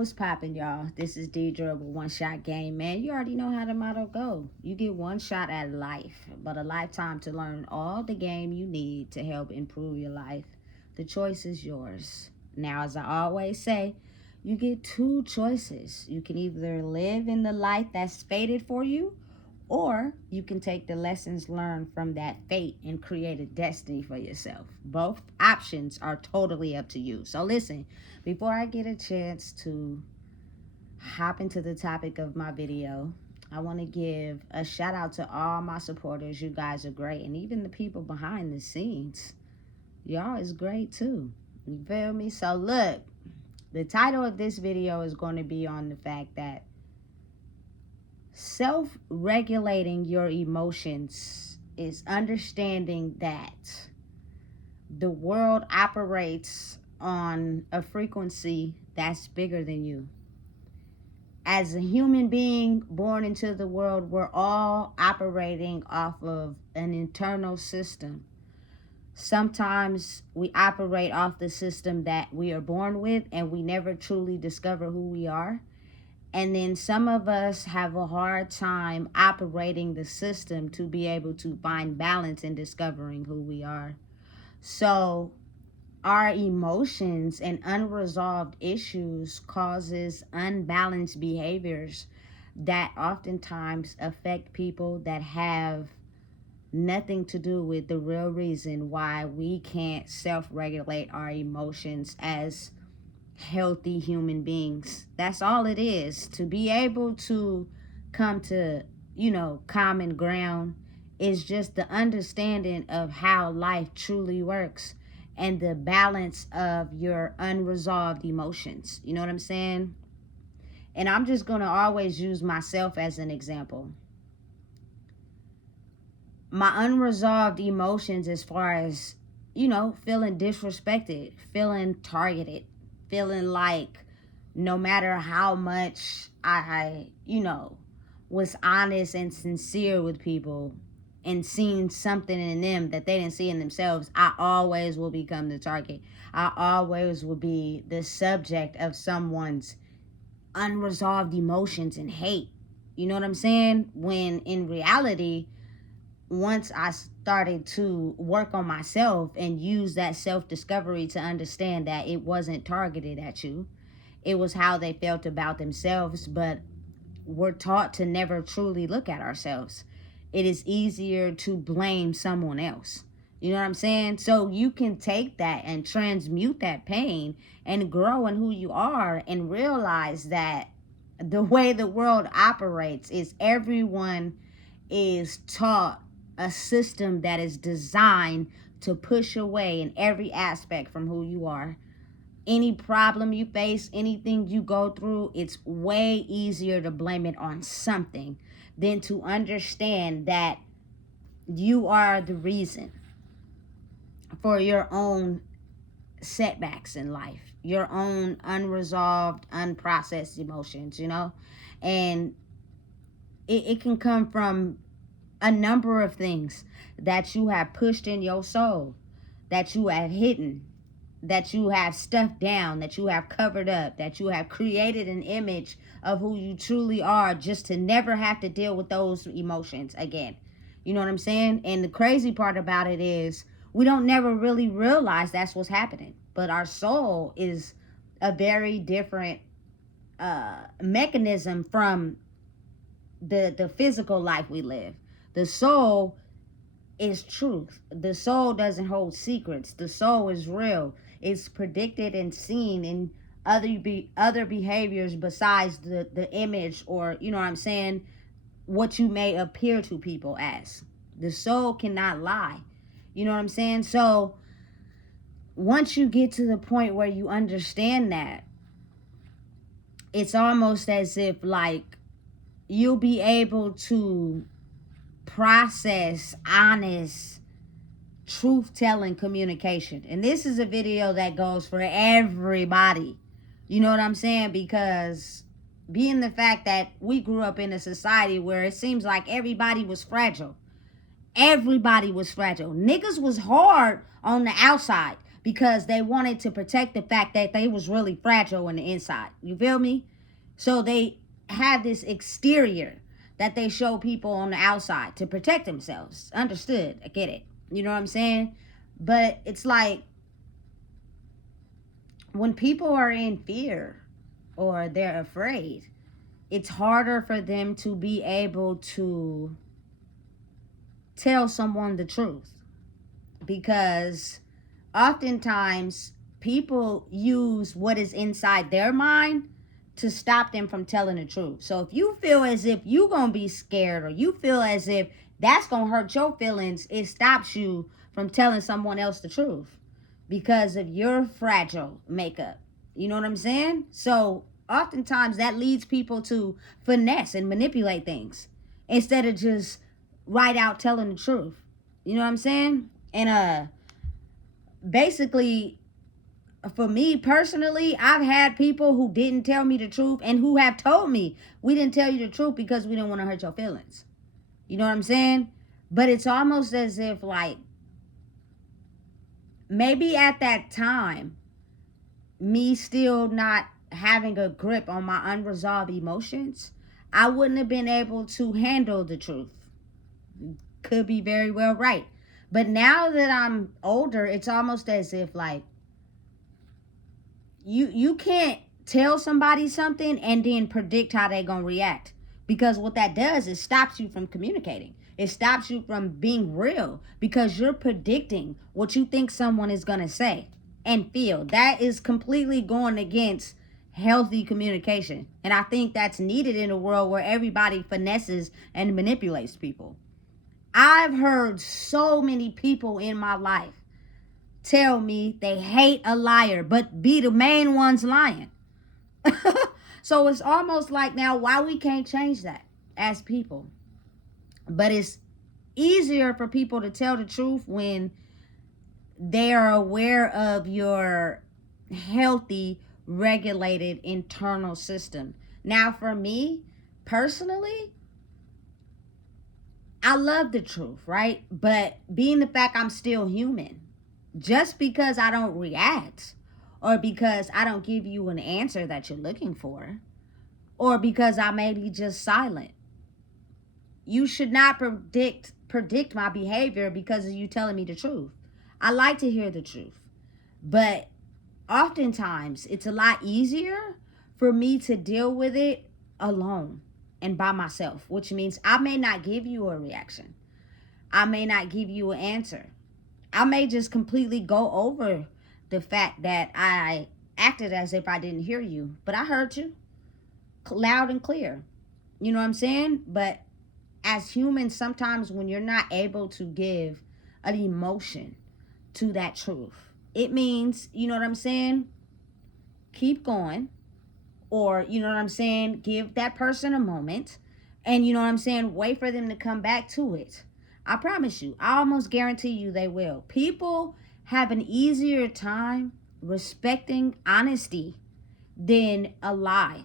What's poppin', y'all? This is Deidre with One Shot Game, man. You already know how the motto go. You get one shot at life, but a lifetime to learn all the game you need to help improve your life. The choice is yours. Now, as I always say, you get two choices. You can either live in the life that's fated for you, or you can take the lessons learned from that fate and create a destiny for yourself. Both options are totally up to you. So listen, before I get a chance to hop into the topic of my video, I want to give a shout out to all my supporters. You guys are great. And even the people behind the scenes, y'all is great too. You feel me? So look, the title of this video is going to be on the fact that self-regulating your emotions is understanding that the world operates on a frequency that's bigger than you. As a human being born into the world, we're all operating off of an internal system. Sometimes we operate off the system that we are born with and we never truly discover who we are. And then some of us have a hard time operating the system to be able to find balance in discovering who we are. So our emotions and unresolved issues causes unbalanced behaviors that oftentimes affect people that have nothing to do with the real reason why we can't self-regulate our emotions as healthy human beings. That's all it is. To be able to come to, common ground is just the understanding of how life truly works and the balance of your unresolved emotions. You know what I'm saying? And I'm just going to always use myself as an example. My unresolved emotions as far as, feeling disrespected, feeling targeted, feeling like no matter how much I was honest and sincere with people and seen something in them that they didn't see in themselves, I always will become the target. I always will be the subject of someone's unresolved emotions and hate. You know what I'm saying? When in reality, once I started to work on myself and use that self-discovery to understand that it wasn't targeted at you, it was how they felt about themselves. But we're taught to never truly look at ourselves. It is easier to blame someone else. You know what I'm saying? So you can take that and transmute that pain and grow in who you are and realize that the way the world operates is everyone is taught a system that is designed to push away in every aspect from who you are. Any problem you face, anything you go through, it's way easier to blame it on something than to understand that you are the reason for your own setbacks in life, your own unresolved, unprocessed emotions, and it can come from a number of things that you have pushed in your soul, that you have hidden, that you have stuffed down, that you have covered up, that you have created an image of who you truly are just to never have to deal with those emotions again. You know what I'm saying? And the crazy part about it is we don't never really realize that's what's happening. But our soul is a very different mechanism from the physical life we live. The soul is truth. The soul doesn't hold secrets. The soul is real. It's predicted and seen in other behaviors besides the image, or what I'm saying, what you may appear to people as. The soul cannot lie. You know what I'm saying? So once you get to the point where you understand that, it's almost as if like you'll be able to process honest, truth-telling communication. And this is a video that goes for everybody. You know what I'm saying? Because being the fact that we grew up in a society where it seems like everybody was fragile. Everybody was fragile. Niggas was hard on the outside, because they wanted to protect the fact that they was really fragile on the inside. You feel me? So they have this exterior that they show people on the outside to protect themselves. Understood. I get it. You know what I'm saying? But it's like when people are in fear or they're afraid, it's harder for them to be able to tell someone the truth, because oftentimes people use what is inside their mind to stop them from telling the truth. So if you feel as if you gonna be scared, or you feel as if that's gonna hurt your feelings, it stops you from telling someone else the truth because of your fragile makeup. You know what I'm saying? So oftentimes that leads people to finesse and manipulate things instead of just right out telling the truth. You know what I'm saying? And basically, for me personally, I've had people who didn't tell me the truth and who have told me, we didn't tell you the truth because we didn't want to hurt your feelings. You know what I'm saying? But it's almost as if, like, maybe at that time, me still not having a grip on my unresolved emotions, I wouldn't have been able to handle the truth. Could be very well right. But now that I'm older, it's almost as if, like, you can't tell somebody something and then predict how they're gonna react, because what that does is stops you from communicating. It stops you from being real because you're predicting what you think someone is gonna say and feel. That is completely going against healthy communication, and I think that's needed in a world where everybody finesses and manipulates people. I've heard so many people in my life tell me they hate a liar, but be the main ones lying. So it's almost like, now, why we can't change that as people? But it's easier for people to tell the truth when they are aware of your healthy, regulated internal system. Now, for me personally, I love the truth, right? But being the fact I'm still human, just because I don't react, or because I don't give you an answer that you're looking for, or because I may be just silent, you should not predict my behavior because of you telling me the truth. I like to hear the truth, but oftentimes it's a lot easier for me to deal with it alone and by myself, which means I may not give you a reaction. I may not give you an answer. I may just completely go over the fact that I acted as if I didn't hear you, but I heard you loud and clear. You know what I'm saying? But as humans, sometimes when you're not able to give an emotion to that truth, it means, you know what I'm saying, keep going, or, you know what I'm saying, give that person a moment, and, you know what I'm saying, wait for them to come back to it. I promise you, I almost guarantee you they will. People have an easier time respecting honesty than a lie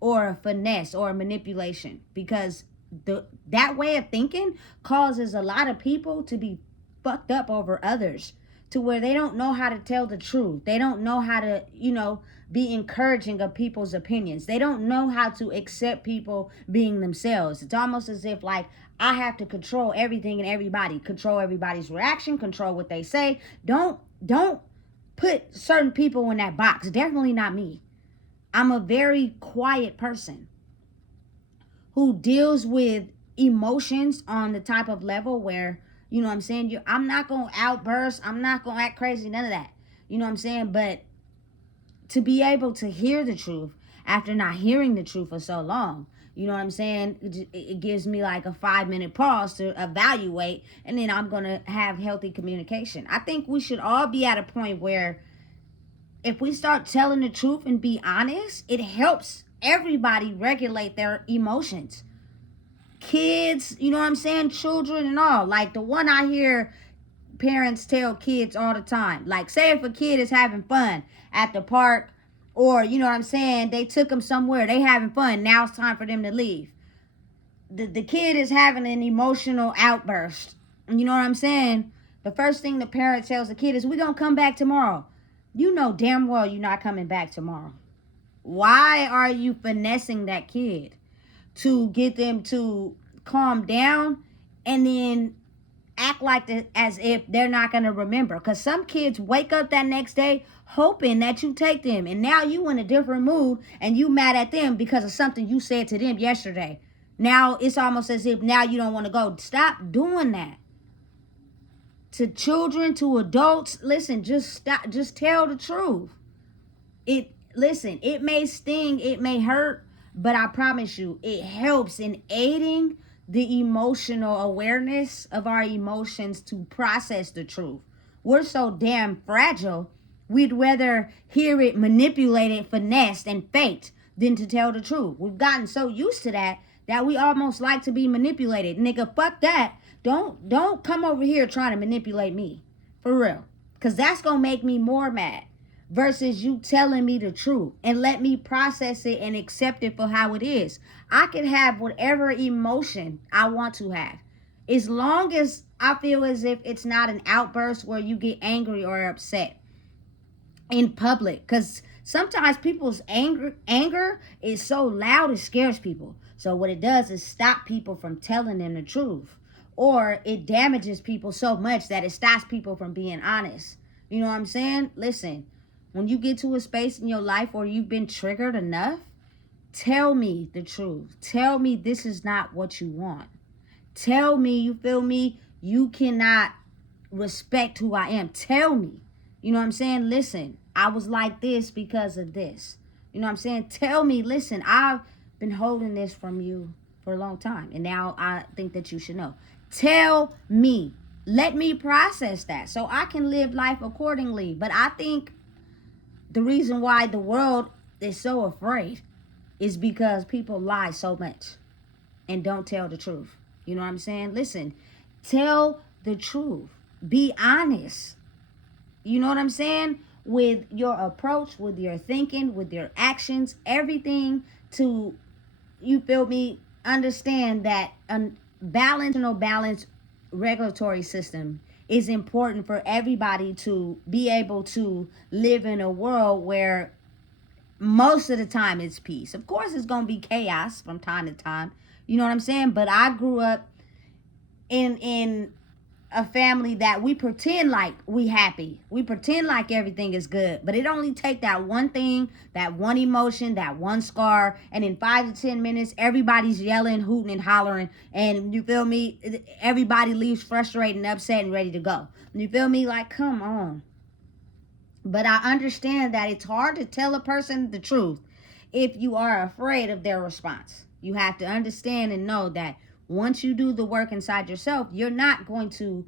or a finesse or a manipulation, because that way of thinking causes a lot of people to be fucked up over others, to where they don't know how to tell the truth. They don't know how to, be encouraging of people's opinions. They don't know how to accept people being themselves. It's almost as if, like, I have to control everything and everybody, control everybody's reaction, control what they say. Don't put certain people in that box. Definitely not me. I'm a very quiet person who deals with emotions on the type of level where, you know what I'm saying, I'm not going to outburst. I'm not going to act crazy. None of that. You know what I'm saying? But to be able to hear the truth after not hearing the truth for so long, you know what I'm saying, it gives me like a 5-minute pause to evaluate, and then I'm going to have healthy communication. I think we should all be at a point where if we start telling the truth and be honest, it helps everybody regulate their emotions. Kids, you know what I'm saying, children and all. Like the one I hear parents tell kids all the time. Like, say if a kid is having fun at the park, or, you know what I'm saying, they took them somewhere, they having fun, now it's time for them to leave. The kid is having an emotional outburst. You know what I'm saying? The first thing the parent tells the kid is, "We're going to come back tomorrow." You know damn well you're not coming back tomorrow. Why are you finessing that kid to get them to calm down and then act like as if they're not going to remember? Because some kids wake up that next day hoping that you take them, and now you in a different mood and you mad at them because of something you said to them yesterday. Now it's almost as if now you don't want to go. Stop doing that. To children, to adults, listen, just stop, just tell the truth. It may sting, it may hurt, but I promise you, it helps in aiding the emotional awareness of our emotions to process the truth. We're so damn fragile, we'd rather hear it manipulated, finessed, and faked than to tell the truth. We've gotten so used to that we almost like to be manipulated. Nigga, fuck that. Don't come over here trying to manipulate me. For real. Because that's going to make me more mad. Versus you telling me the truth and let me process it and accept it for how it is. I can have whatever emotion I want to have, as long as I feel as if it's not an outburst where you get angry or upset in public. Because sometimes people's anger is so loud it scares people. So what it does is stop people from telling them the truth, or it damages people so much that it stops people from being honest. You know what I'm saying? Listen, when you get to a space in your life where you've been triggered enough, tell me the truth. Tell me this is not what you want. Tell me, you feel me, you cannot respect who I am. Tell me. You know what I'm saying? Listen, I was like this because of this. You know what I'm saying? Tell me, listen, I've been holding this from you for a long time, and now I think that you should know. Tell me. Let me process that so I can live life accordingly. But I think the reason why the world is so afraid is because people lie so much and don't tell the truth. You know what I'm saying? Listen, tell the truth. Be honest. You know what I'm saying? With your approach, with your thinking, with your actions, everything, to, you feel me, understand that a balanced regulatory system is important for everybody to be able to live in a world where most of the time it's peace. Of course, it's going to be chaos from time to time. You know what I'm saying? But I grew up in a family that we pretend like we happy. We pretend like everything is good. But it only take that one thing, that one emotion, that one scar, and in 5 to 10 minutes, everybody's yelling, hooting, and hollering. And you feel me? Everybody leaves frustrated and upset and ready to go. You feel me? Like, come on. But I understand that it's hard to tell a person the truth if you are afraid of their response. You have to understand and know that once you do the work inside yourself, you're not going to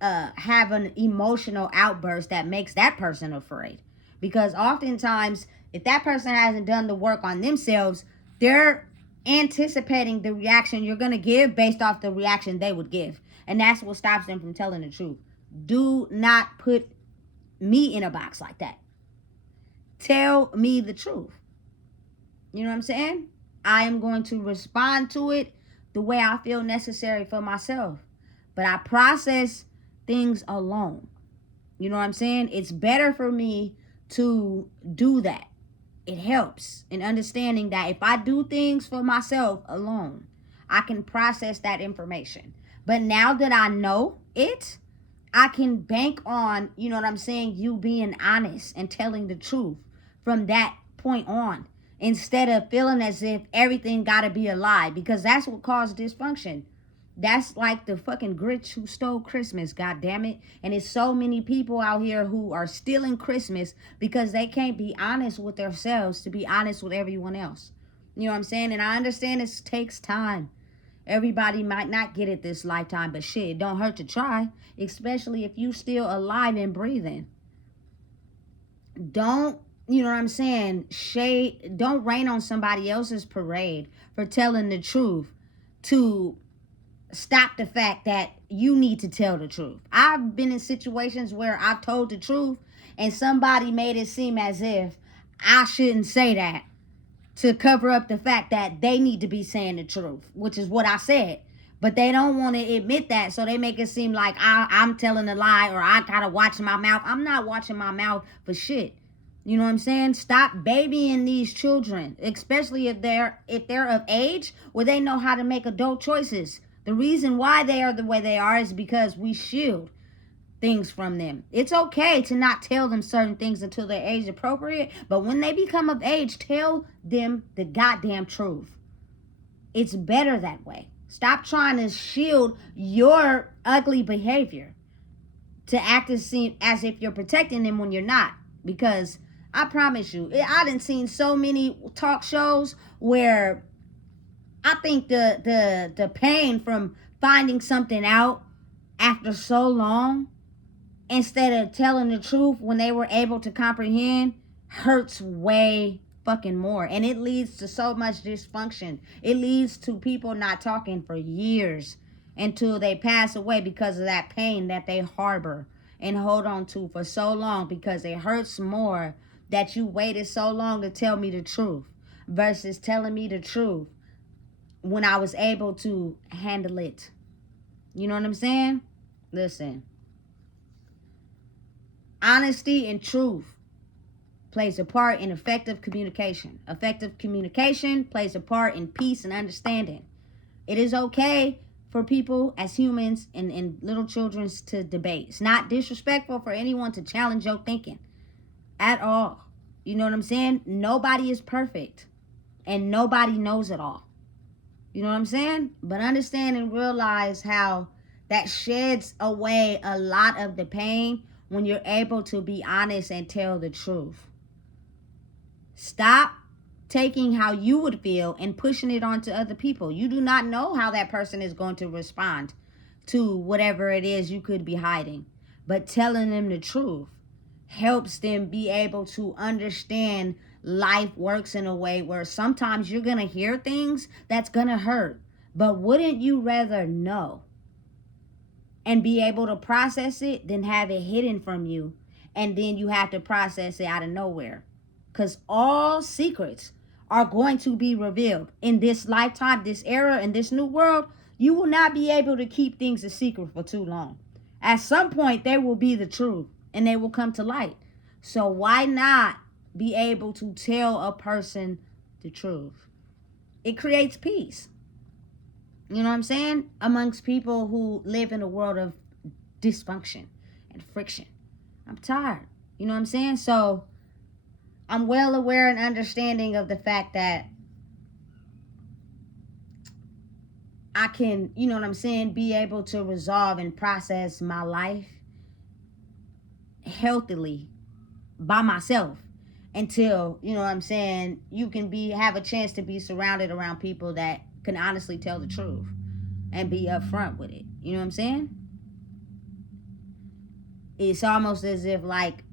have an emotional outburst that makes that person afraid. Because oftentimes, if that person hasn't done the work on themselves, they're anticipating the reaction you're going to give based off the reaction they would give. And that's what stops them from telling the truth. Do not put me in a box like that. Tell me the truth. You know what I'm saying? I am going to respond to it the way I feel necessary for myself. But I process things alone. You know what I'm saying? It's better for me to do that. It helps in understanding that if I do things for myself alone, I can process that information. But now that I know it, I can bank on, you know what I'm saying, you being honest and telling the truth from that point on, instead of feeling as if everything gotta be a lie, because that's what caused dysfunction. That's like the fucking Grinch who stole Christmas, god damn it. And it's so many people out here who are stealing Christmas because they can't be honest with themselves to be honest with everyone else. You know what I'm saying? And I understand it takes time. Everybody might not get it this lifetime, but shit, it don't hurt to try, especially if you still alive and breathing. Don't, you know what I'm saying, don't rain on somebody else's parade for telling the truth to stop the fact that you need to tell the truth. I've been in situations where I've told the truth and somebody made it seem as if I shouldn't say that to cover up the fact that they need to be saying the truth, which is what I said. But they don't want to admit that, so they make it seem like I'm telling a lie or I gotta watch my mouth. I'm not watching my mouth for shit. You know what I'm saying? Stop babying these children, especially if they're of age where they know how to make adult choices. The reason why they are the way they are is because we shield things from them. It's okay to not tell them certain things until they're age appropriate, but when they become of age, tell them the goddamn truth. It's better that way. Stop trying to shield your ugly behavior to act as if you're protecting them when you're not. Because I promise you, I done seen so many talk shows where I think the pain from finding something out after so long, instead of telling the truth when they were able to comprehend, hurts way fucking more. And it leads to so much dysfunction. It leads to people not talking for years until they pass away because of that pain that they harbor and hold on to for so long, because it hurts more that you waited so long to tell me the truth versus telling me the truth when I was able to handle it. You know what I'm saying? Listen. Honesty and truth plays a part in effective communication. Effective communication plays a part in peace and understanding. It is okay for people as humans and little children to debate. It's not disrespectful for anyone to challenge your thinking at all. You know what I'm saying? Nobody is perfect and nobody knows it all. You know what I'm saying? But understand and realize how that sheds away a lot of the pain when you're able to be honest and tell the truth. Stop taking how you would feel and pushing it onto other people. You do not know how that person is going to respond to whatever it is you could be hiding. But telling them the truth helps them be able to understand life works in a way where sometimes you're going to hear things that's going to hurt. But wouldn't you rather know and be able to process it than have it hidden from you, and then you have to process it out of nowhere? Because all secrets are going to be revealed in this lifetime, this era, in this new world. You will not be able to keep things a secret for too long. At some point, they will be the truth and they will come to light. So why not be able to tell a person the truth? It creates peace. You know what I'm saying? Amongst people who live in a world of dysfunction and friction. I'm tired. You know what I'm saying? So I'm well aware and understanding of the fact that I can, you know what I'm saying, be able to resolve and process my life healthily by myself until, you know what I'm saying, you can have a chance to be surrounded around people that can honestly tell the truth and be upfront with it. You know what I'm saying? It's almost as if like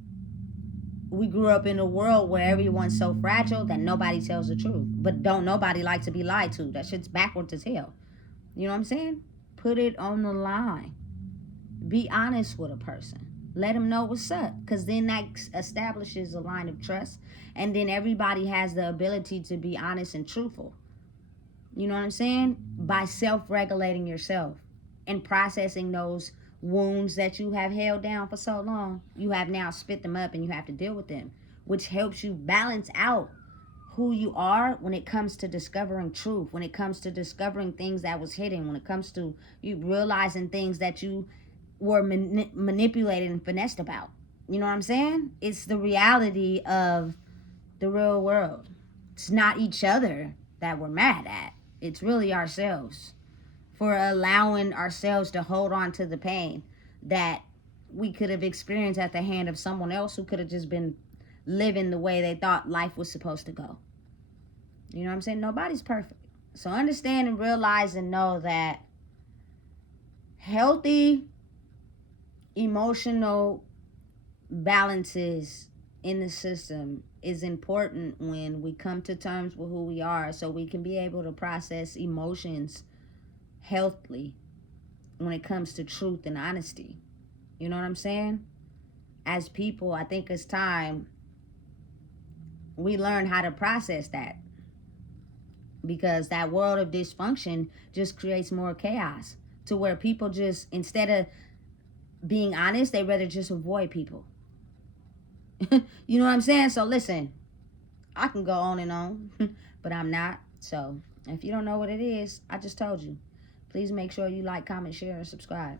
we grew up in a world where everyone's so fragile that nobody tells the truth. But don't nobody like to be lied to. That shit's backwards as hell. You know what I'm saying? Put it on the line. Be honest with a person. Let them know what's up. Because then that establishes a line of trust. And then everybody has the ability to be honest and truthful. You know what I'm saying? By self-regulating yourself and processing those wounds that you have held down for so long. You have now spit them up and you have to deal with them, which helps you balance out who you are when it comes to discovering truth, when it comes to discovering things that was hidden, when it comes to you realizing things that you were manipulated and finessed about. You know what I'm saying? It's the reality of the real world. It's not each other that we're mad at. It's really ourselves for allowing ourselves to hold on to the pain that we could have experienced at the hand of someone else who could have just been living the way they thought life was supposed to go. You know what I'm saying? Nobody's perfect. So understand and realize and know that healthy emotional balances in the system is important when we come to terms with who we are, so we can be able to process emotions healthily when it comes to truth and honesty. You know what I'm saying? As people, I think it's time we learn how to process that. because that world of dysfunction just creates more chaos, to where people just, instead of being honest, they rather just avoid people. You know what I'm saying? So listen, I can go on and on, but I'm not. So if you don't know what it is, I just told you. Please make sure you like, comment, share, and subscribe.